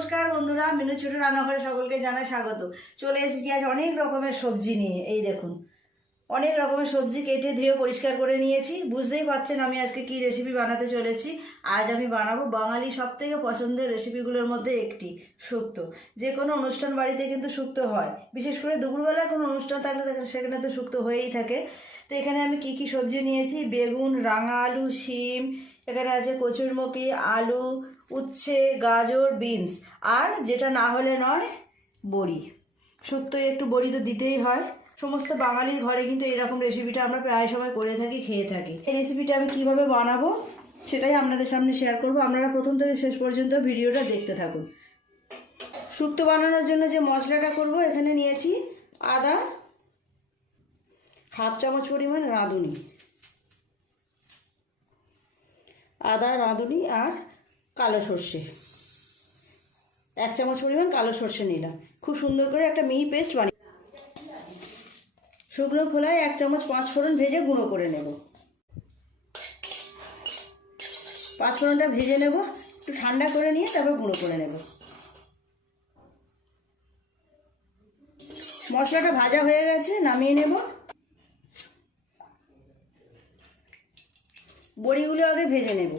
নমস্কার বন্ধুরা, মিনু ছোট রান্নাঘরে সকলকে জানাই স্বাগত। চলে এসেছি আজ অনেক রকমের সবজি নিয়ে। এই দেখুন, অনেক রকমের সবজি কেটে ধুয়ে পরিষ্কার করে নিয়েছি। বুঝতেই পারছেন আমি আজকে কি রেসিপি বানাতে চলেছি। আজ আমি বানাবো বাঙালি সবথেকে পছন্দের রেসিপিগুলোর মধ্যে একটি, শুক্তো। যে কোনো অনুষ্ঠান বাড়িতে কিন্তু শুক্তো হয়, বিশেষ করে দুপুরবেলায় কোনো অনুষ্ঠান থাকলে সেখানে তো শুক্তো হয়েই থাকে। তো এখানে আমি কি কি সবজি নিয়েছি: বেগুন, রাঙা আলু, শিম, এখানে আছে কচুরমুখী, আলু, উচ্ছে, গাজর, বিনস, আর যেটা না হলে নয়, বড়ি। শুক্তোয় একটু বড়ি তো দিতেই হয়। সমস্ত বাঙালির ঘরে কিন্তু এরকম রেসিপিটা আমরা প্রায় সময় করে থাকি, খেয়ে থাকি। এই রেসিপিটা আমি কিভাবে বানাবো সেটাই আপনাদের সামনে শেয়ার করব। আপনারা প্রথম থেকে শেষ পর্যন্ত ভিডিওটা দেখতে থাকুন। শুক্তো বানানোর জন্য যে মশলাটা করব, এখানে নিয়েছি আদা, হাফ চামচ পরিমাণ রাঁধুনি, আদা, রাঁধুনি আর কালো সর্ষে, 1 চামচ পরিমাণ কালো সর্ষে নিলাম। খুব সুন্দর করে একটা মিহি পেস্ট বানিয়ে শুকনো খোলায় 1 চামচ 5 ফোড়ন ভেজে গুঁড়ো করে নেব। 5 ফোড়নটা ভেজে নেব, একটু ঠান্ডা করে নিয়ে তারপর গুঁড়ো করে নেব। মশলাটা ভাজা হয়ে গেছে, নামিয়ে নেব। বড়িগুলো আগে ভেজে নেব।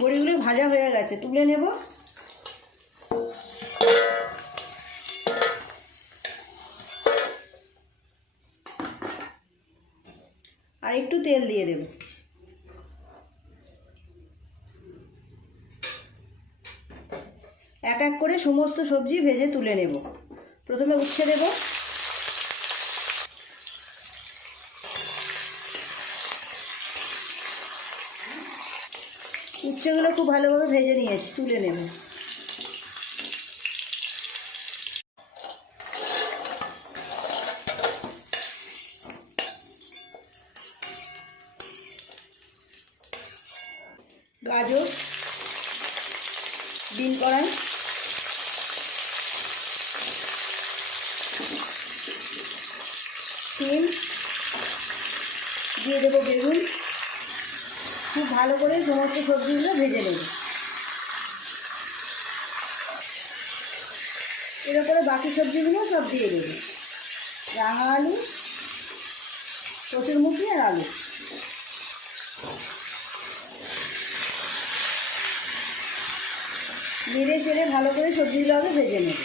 বড়িগুলো ভাজা হয়ে গেছে, তুলে নেব। আর একটু তেল দিয়ে দেব। এক এক করে সমস্ত সবজি ভেজে তুলে নেব। প্রথমে উচ্ছে দেব। উচ্ছেগুলো খুব ভালোভাবে ভেজে নিয়েছি, তুলে নেব। গাজর, বিন কড়াই, শিম, দিয়ে দেবো বেগুন। খুব ভালো করে সমস্ত সবজিগুলো ভেজে নেব। এর উপরে বাকি সবজিগুলো সব দিয়ে দেব। রাঙা আলু, কচুরমুখী আর আলু। নেড়ে চেড়ে ভালো করে সবজিগুলো আগে ভেজে নেব।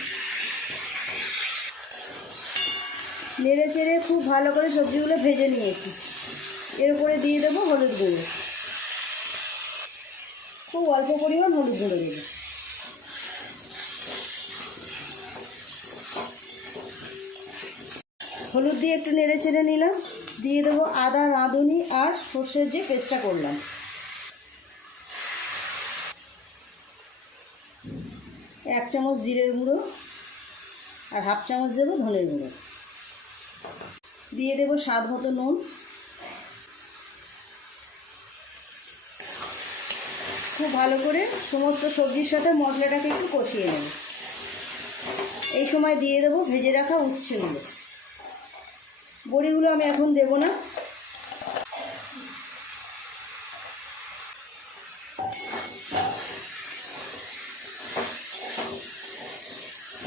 নেড়ে চেড়ে খুব ভালো করে সবজিগুলো ভেজে নিয়েছি। এর উপরে দিয়ে দেবো হলুদ গুঁড়ো, খুব অল্প পরিমাণ হলুদ গুঁড়ো দেবো। হলুদ দিয়ে একটু নেড়ে চেড়ে নিলাম। দিয়ে দেবো আদা, রাঁধুনি আর সর্ষের যে পেস্টটা করলাম। 1 চামচ জিরের গুঁড়ো আর হাফ চামচ দেবো ধনের গুঁড়ো। দিয়ে দেবো স্বাদ মতো নুন। খুব ভালো করে সমস্ত সবজির সাথে মশলাটাকে একটু কষিয়ে নেব। এই সময় দিয়ে দেবো ভেজে রাখা উচ্ছেগুলো। বড়িগুলো আমি এখন দেব না।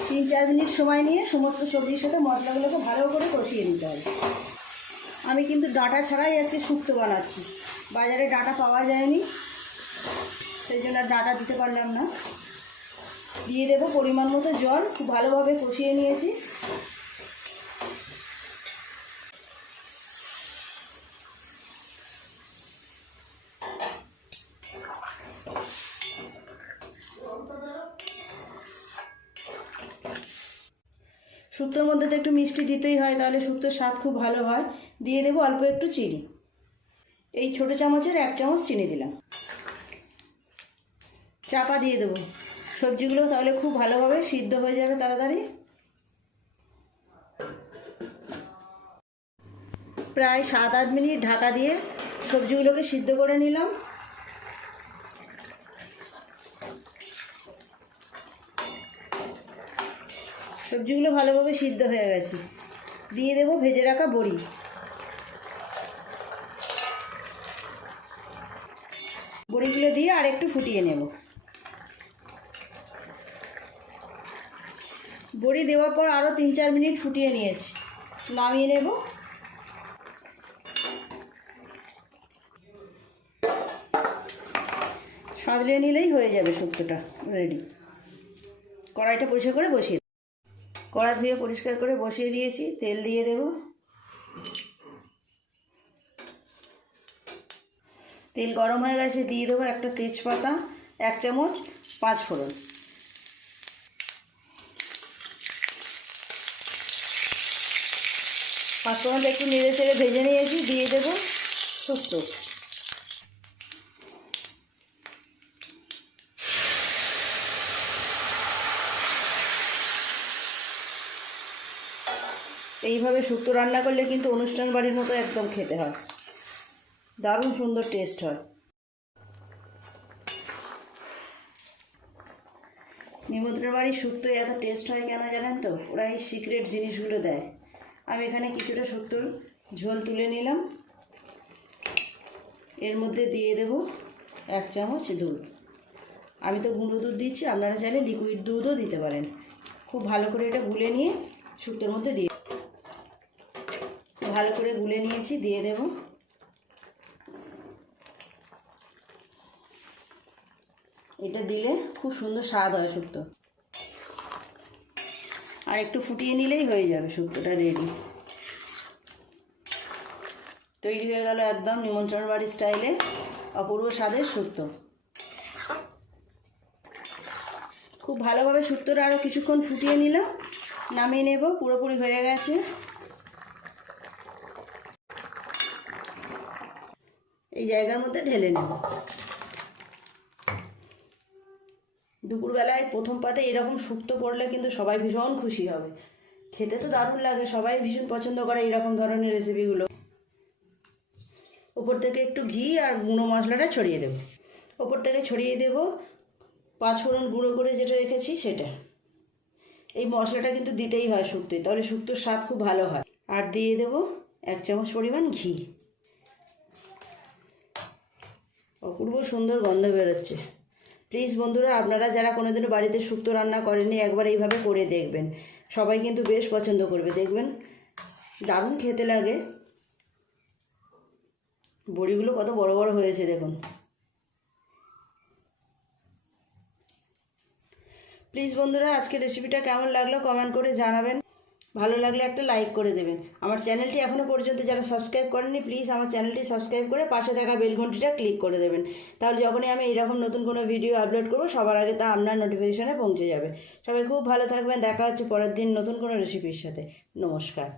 তিন 4 মিনিট সময় নিয়ে সমস্ত সবজির সাথে মশলাগুলোকে ভালো করে কষিয়ে নিতে হবে। আমি কিন্তু ডাঁটা ছাড়াই আজকে শুক্তো বানাচ্ছি। বাজারে ডাঁটা পাওয়া যায়নি, সেই জন্য আর ডাঁটা দিতে পারলাম না। দিয়ে দেবো পরিমাণ মতো জল। খুব ভালোভাবে কষিয়ে নিয়েছি। শুক্তোর মধ্যে তো একটু মিষ্টি দিতেই হয়, তাহলে শুক্তোর স্বাদ খুব ভালো হয়। দিয়ে দেবো অল্প একটু চিনি। এই ছোটো চামচের 1 চামচ চিনি দিলাম। চাপা দিয়ে দেবো সবজিগুলো, তাহলে খুব ভালোভাবে সিদ্ধ হয়ে যাবে তাড়াতাড়ি। প্রায় 7-8 মিনিট ঢাকা দিয়ে সবজিগুলোকে সিদ্ধ করে নিলাম। সবজিগুলো ভালোভাবে সিদ্ধ হয়ে গেছে। দিয়ে দেবো ভেজে রাখা বড়ি। বড়িগুলো দিয়ে আর একটু ফুটিয়ে নেব। বড়ি দেওয়ার পর আরও 3-4 মিনিট ফুটিয়ে নিয়েছি, নামিয়ে নেব। সাঁতলে নিলেই হয়ে যাবে শুক্তোটা রেডি। কড়াইটা পরিষ্কার করে বসিয়ে, কড়া ধুয়ে পরিষ্কার করে বসিয়ে দিয়েছি। তেল দিয়ে দেব। তেল গরম হয়ে গেছে, দিয়ে দেবো একটা তেজপাতা, 1 চামচ 5 ফোড়ন। পাঁচফোড়নটা একটু নেড়ে চেড়ে ভেজে নিয়েছি, দিয়ে দেবো শুক্তো। এইভাবে শুক্তো রান্না করলে কিন্তু অনুষ্ঠান বাড়ির মতো একদম খেতে হয়, দারুণ সুন্দর টেস্ট হয়। নিমন্ত্রণ বাড়ির শুক্তো এত টেস্ট হয় কেন জানেন তো? ওরা এই সিক্রেট জিনিসগুলো দেয়। আমি এখানে কিছুটা শুক্তোর ঝোল তুলে নিলাম। এর মধ্যে দিয়ে দেব 1 চামচ দুধ। আমি তো গুঁড়ো দুধ দিচ্ছি, আপনারা চাইলে লিকুইড দুধও দিতে পারেন। খুব ভালো করে এটা গুলে নিয়ে শুক্তোর মধ্যে দিয়ে, ভালো করে গুলে নিয়েছি, দিয়ে দেব। এটা দিলে খুব সুন্দর স্বাদ হয় শুক্তো। আর একটু ফুটিয়ে নিলেই হয়ে যাবে শুক্তোটা রেডি। তৈরি হয়ে গেল একদম নিমন্ত্রণ বাড়ির স্টাইলে অপূর্ব স্বাদের শুক্তো। খুব ভালোভাবে শুক্তোটা আরও কিছুক্ষণ ফুটিয়ে নিলাম, নামিয়ে নেব। পুরোপুরি হয়ে গেছে। এই জায়গার মধ্যে ঢেলে নেব। দুপুরবেলায় প্রথম পাতে এরকম শুক্তো করলে কিন্তু সবাই ভীষণ খুশি হবে। খেতে তো দারুণ লাগে, সবাই ভীষণ পছন্দ করে এইরকম ধরনের রেসিপিগুলো। ওপর থেকে একটু ঘি আর গুঁড়ো মশলাটা ছড়িয়ে দেব। ওপর থেকে ছড়িয়ে দেব 5 ফোড়ন গুঁড়ো করে যেটা রেখেছি সেটা। এই মশলাটা কিন্তু দিতেই হয় শুক্তোয়, তাহলে শুক্তোর স্বাদ খুব ভালো হয়। আর দিয়ে দেব 1 চামচ পরিমাণ ঘি। অপূর্ব সুন্দর গন্ধ বেরোচ্ছে। প্লিজ বন্ধুরা, আপনারা যারা কোনোদিনও বাড়িতে শুক্তো রান্না করেননি, একবার এইভাবে করে দেখবেন। সবাই কিন্তু বেশ পছন্দ করবে, দেখবেন দারুণ খেতে লাগে। বড়িগুলো কত বড় বড় হয়েছে দেখুন। প্লিজ বন্ধুরা, আজকের রেসিপিটা কেমন লাগলো কমেন্ট করে জানাবেন। ভালো লাগলে একটা লাইক করে দেবেন। আমার চ্যানেলটি এখনও পর্যন্ত যারা সাবস্ক্রাইব করেননি, প্লিজ আমার চ্যানেলটি সাবস্ক্রাইব করে পাশে থাকা বেল ঘন্টিটা ক্লিক করে দেবেন। তাহলে যখনই আমি এরকম নতুন কোনো ভিডিও আপলোড করব, সবার আগে তা আপনার নোটিফিকেশনে পৌঁছে যাবে। সবাই খুব ভালো থাকবেন। দেখা হচ্ছে পরের দিন নতুন কোনো রেসিপির সাথে। নমস্কার।